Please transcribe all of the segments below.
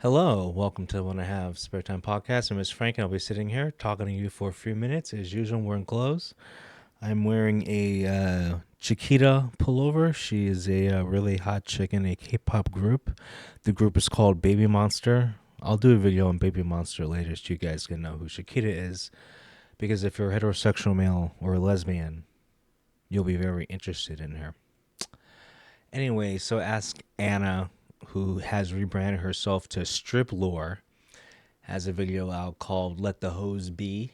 Hello, welcome to When I Have Spare Time podcast. I'm Ms. Frank, and I'll be sitting here talking to you for a few minutes. As usual, I'm wearing clothes. I'm wearing a Chiquita pullover. She is a really hot chick in a K-pop group. The group is called Baby Monster. I'll do a video on Baby Monster later so you guys can know who Chiquita is. Because if you're a heterosexual male or a lesbian, you'll be very interested in her. Anyway, so ask Anna, who has rebranded herself to Strip Lore, has a video out called Let the Hose Be.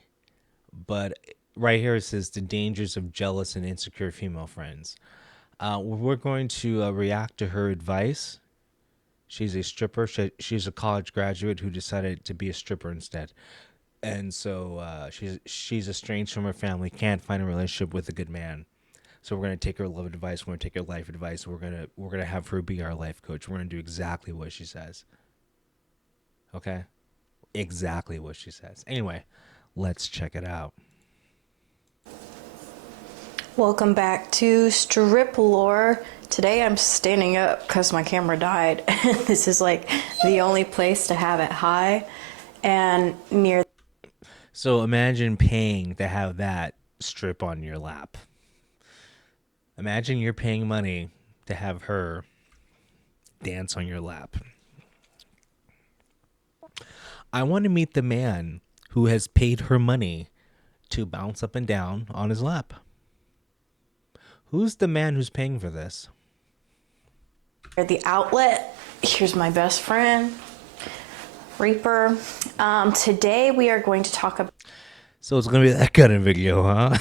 But right here it says the dangers of jealous and insecure female friends. We're going to react to her advice. She's a stripper. She's a college graduate who decided to be a stripper instead. And so she's estranged from her family, can't find a relationship with a good man. So we're gonna take her love advice. We're gonna take her life advice. We're gonna have her be our life coach. We're gonna do exactly what she says. Okay, exactly what she says. Anyway, let's check it out. Welcome back to Strip Lore. Today I'm standing up because my camera died. This is like the only place to have it high and near. So imagine paying to have that strip on your lap. Imagine you're paying money to have her dance on your lap. I want to meet the man who has paid her money to bounce up and down on his lap. Who's the man who's paying for this? The outlet. Here's my best friend, Reaper. Today we are going to talk about. So it's going to be that kind of video, huh?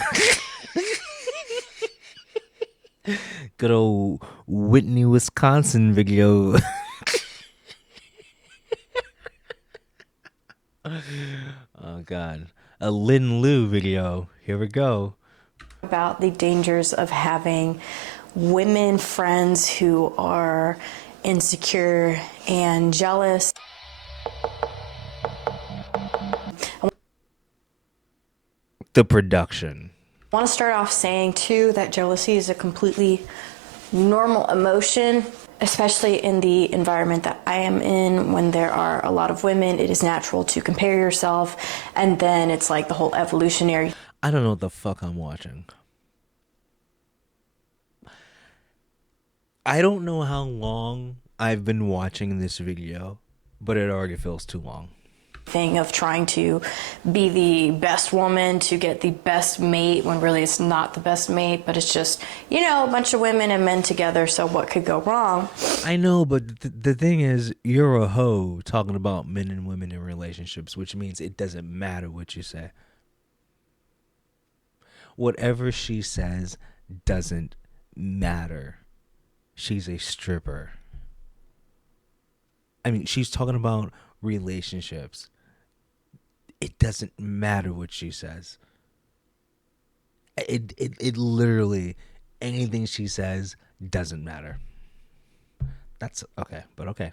Good old Whitney, Wisconsin video. Oh, God. A Lin Lu video. Here we go. About the dangers of having women friends who are insecure and jealous. The production. I want to start off saying too that jealousy is a completely normal emotion, especially in the environment that I am in. When there are a lot of women, it is natural to compare yourself, and then it's like the whole evolutionary. I don't know what the fuck I'm watching. I don't know how long I've been watching this video, but it already feels too long. Thing of trying to be the best woman to get the best mate when really it's not the best mate, but it's just, a bunch of women and men together, so what could go wrong? I know, but the thing is, you're a hoe talking about men and women in relationships, which means it doesn't matter what you say. Whatever she says doesn't matter. She's a stripper. I mean, she's talking about relationships. It doesn't matter what she says. It literally, anything she says doesn't matter. That's okay, but okay.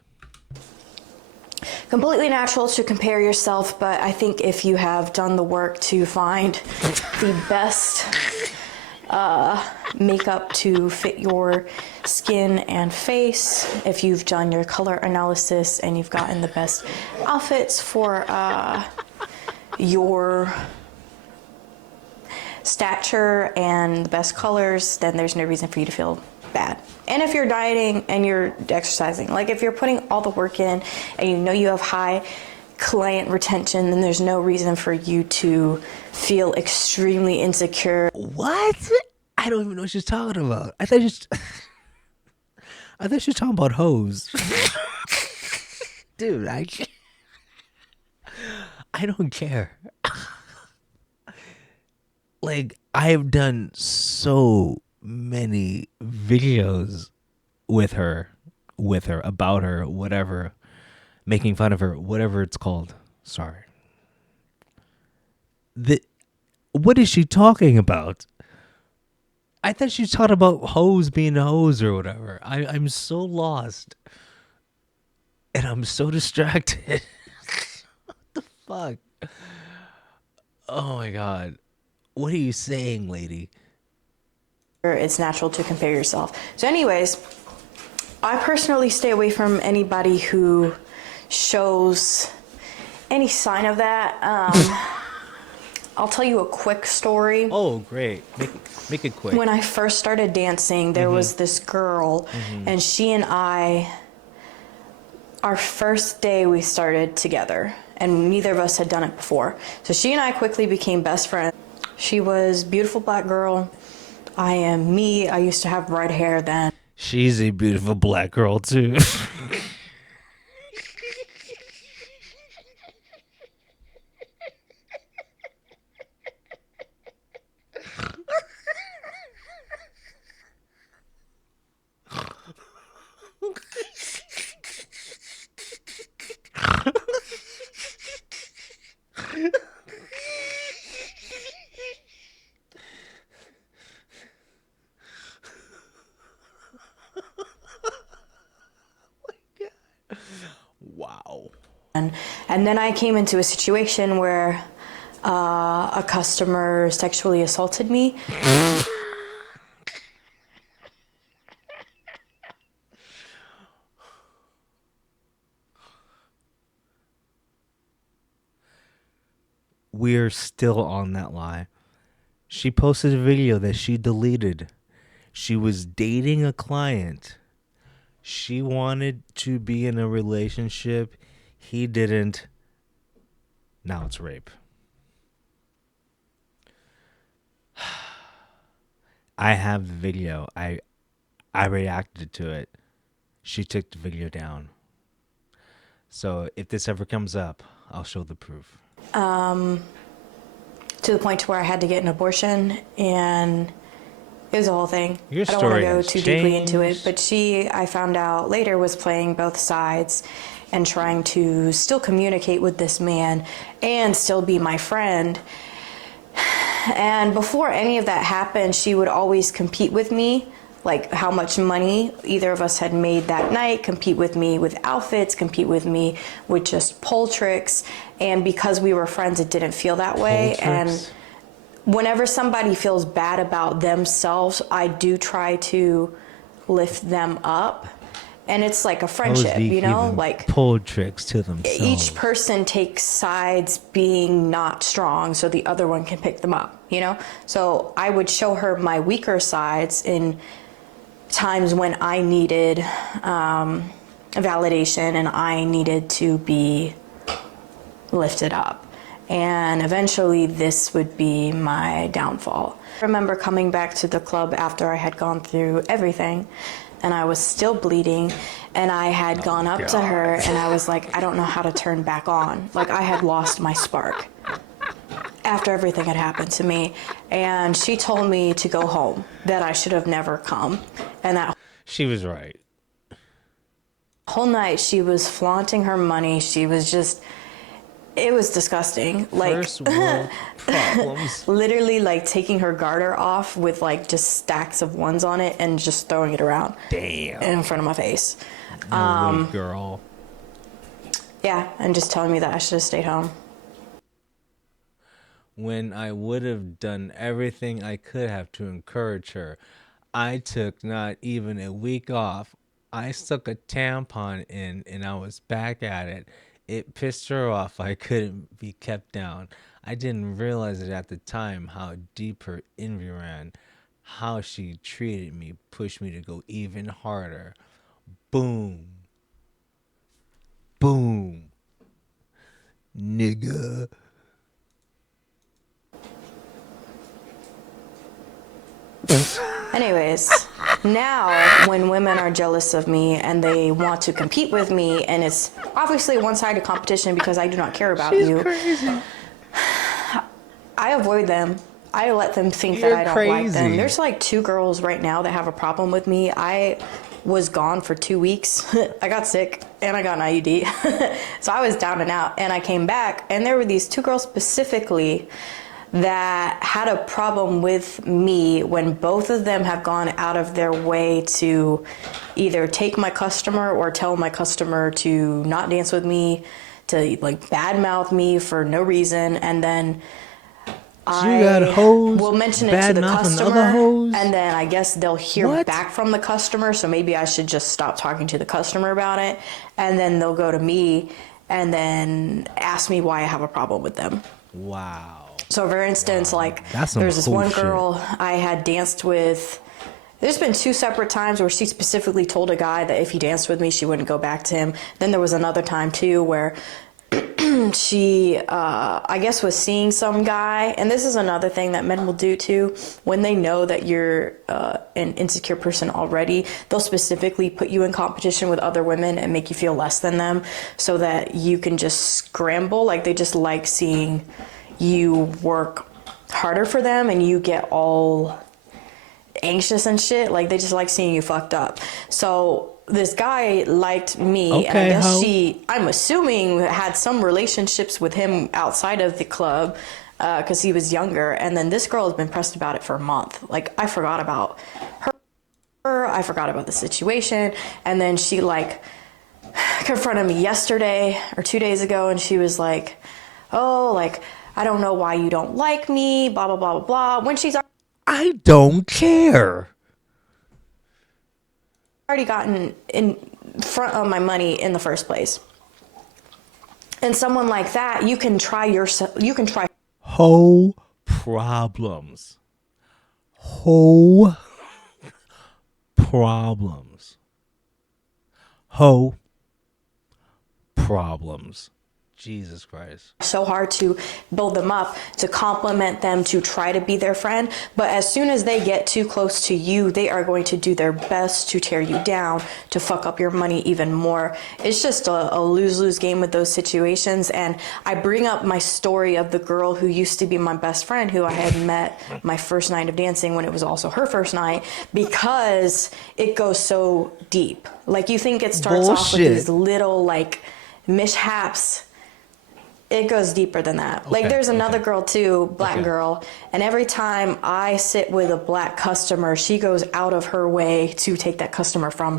Completely natural to compare yourself, but I think if you have done the work to find the best makeup to fit your skin and face, if you've done your color analysis and you've gotten the best outfits for your stature and the best colors, then there's no reason for you to feel bad. And if you're dieting and you're exercising, like if you're putting all the work in and you have high client retention, then there's no reason for you to feel extremely insecure. What? I don't even know what she's talking about. I thought she was talking about hoes. Dude, I don't care. Like, I've done so many videos with her, about her, whatever, making fun of her, whatever it's called. Sorry. What is she talking about? I thought she was talking about hoes being hoes or whatever. I'm so lost. And I'm so distracted. What the fuck? Oh my God. What are you saying, lady? It's natural to compare yourself. So anyways, I personally stay away from anybody who shows any sign of that. I'll tell you a quick story. Oh, great. Make it quick. When I first started dancing, there was this girl, and she and I, our first day we started together, and neither of us had done it before. So she and I quickly became best friends. She was a beautiful black girl. I am me. I used to have red hair then. She's a beautiful black girl, too. Wow. And then I came into a situation where a customer sexually assaulted me. We're still on that lie. She posted a video that she deleted. She was dating a client. She wanted to be in a relationship. He didn't. Now it's rape. I have the video. I reacted to it. She took the video down. So if this ever comes up, I'll show the proof. To the point to where I had to get an abortion, and it was a whole thing. Your I don't want story to go has too deeply into it, changed. but she, I found out later, was playing both sides and trying to still communicate with this man and still be my friend. And before any of that happened, she would always compete with me, like how much money either of us had made that night, compete with me with outfits, compete with me with just pole tricks. And because we were friends, it didn't feel that way. And whenever somebody feels bad about themselves, I do try to lift them up. And it's like a friendship, you know, like pole tricks to themselves. each person takes sides being not strong so the other one can pick them up, you know? So I would show her my weaker sides in times when I needed validation and I needed to be lifted up. And eventually this would be my downfall. I remember coming back to the club after I had gone through everything and I was still bleeding, and I had gone up to her and I was like, I don't know how to turn back on. Like, I had lost my spark after everything had happened to me. And she told me to go home, that I should have never come. And that She was right. whole night she was flaunting her money. She was just, it was disgusting. Like, First world problems. literally like taking her garter off with like just stacks of ones on it and just throwing it around Damn. in front of my face. No way, girl. Yeah, and just telling me that I should have stayed home. When I would have done everything I could have to encourage her, I took not even a week off. I stuck a tampon in and I was back at it. It pissed her off. I couldn't be kept down. I didn't realize it at the time how deep her envy ran, how she treated me, pushed me to go even harder. Boom. Boom. Nigga. Anyways, now when women are jealous of me and they want to compete with me, and it's obviously a one-sided competition because I do not care about you, Crazy. I avoid them. I let them think You're that I don't like them. crazy. There's like 2 girls right now that have a problem with me. I was gone for 2 weeks. I got sick and I got an IUD. So I was down and out, and I came back, and there were these 2 girls specifically that had a problem with me when both of them have gone out of their way to either take my customer or tell my customer to not dance with me, to like badmouth me for no reason. And then So you got I hoes will mention it to bad the mouthing other customer, hoes? and then I guess they'll hear What? back from the customer, so maybe I should just stop talking to the customer about it, and then they'll go to me and then ask me why I have a problem with them. Wow. So, for instance, Wow. like That's some there's this hoe one shit. girl I had danced with. There's been two separate times where she specifically told a guy that if he danced with me, she wouldn't go back to him. Then there was another time too where she, I guess, was seeing some guy. And this is another thing that men will do too. When they know that you're an insecure person already, they'll specifically put you in competition with other women and make you feel less than them so that you can just scramble. Like they just like seeing you work harder for them and you get all anxious and shit. Like they just like seeing you fucked up. So this guy liked me, and I Okay, guess hoe. she, I'm assuming, had some relationships with him outside of the club because he was younger. And then this girl has been pressed about it for a month. Like I forgot about her, I forgot about the situation, and then she like confronted me yesterday or 2 days ago, and she was like, "Oh, like I don't know why you don't like me, blah blah blah blah blah." When she's I don't care. already gotten in front of my money in the first place. And someone like that, you can try yourself. You can try Hoe problems. Hoe problems. Hoe problems. Jesus Christ. so hard to build them up, to compliment them, to try to be their friend. But as soon as they get too close to you, they are going to do their best to tear you down, to fuck up your money even more. It's just a lose-lose game with those situations. And I bring up my story of the girl who used to be my best friend, who I had met my first night of dancing when it was also her first night, because it goes so deep. Like you think it starts off with these Bullshit. little like mishaps. It goes deeper than that. Like Okay, there's another okay. girl too, black Okay. girl, and every time I sit with a black customer, she goes out of her way to take that customer from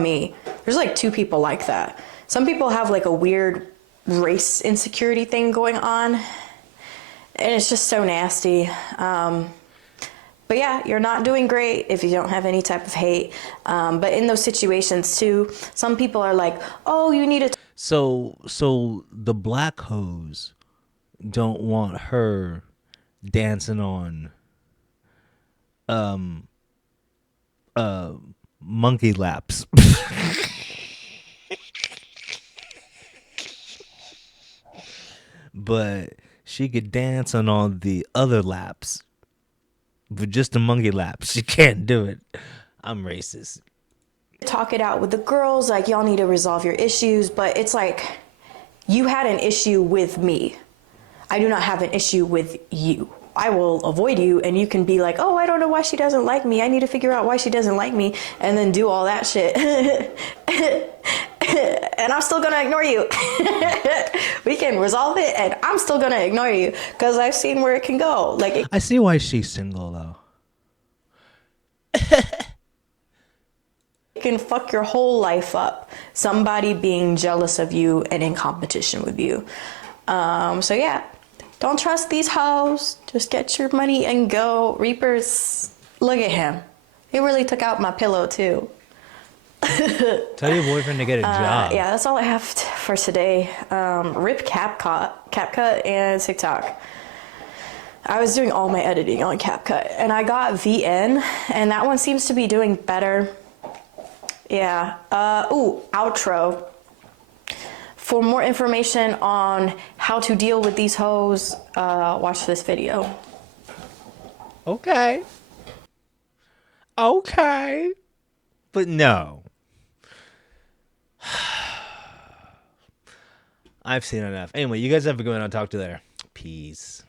me. There's like two people like that. Some people have like a weird race insecurity thing going on, and it's just so nasty. But yeah, you're not doing great if you don't have any type of hate. But in those situations too, some people are like, "Oh, you need to So the black hoes don't want her dancing on monkey laps. But she could dance on all the other laps. But just the monkey laps, she can't do it. I'm racist. talk it out with the girls, like y'all need to resolve your issues." But it's like, you had an issue with me. I do not have an issue with you. I will avoid you, and you can be like, "Oh, I don't know why she doesn't like me. I need to figure out why she doesn't like me," and then do all that shit. And I'm still gonna ignore you. We can resolve it, and I'm still gonna ignore you because I've seen where it can go. Like, it I see why she's single though. can fuck your whole life up. Somebody being jealous of you and in competition with you. So yeah, don't trust these hoes. Just get your money and go. Reapers, look at him. He really took out my pillow too. Tell your boyfriend to get a job. Yeah, that's all I have for today. Rip CapCut and TikTok. I was doing all my editing on CapCut, and I got VN, and that one seems to be doing better. Yeah. Outro. For more information on how to deal with these hoes, watch this video. Okay. Okay. But no. I've seen enough. Anyway, you guys have a good one. I'll talk to you later. Peace.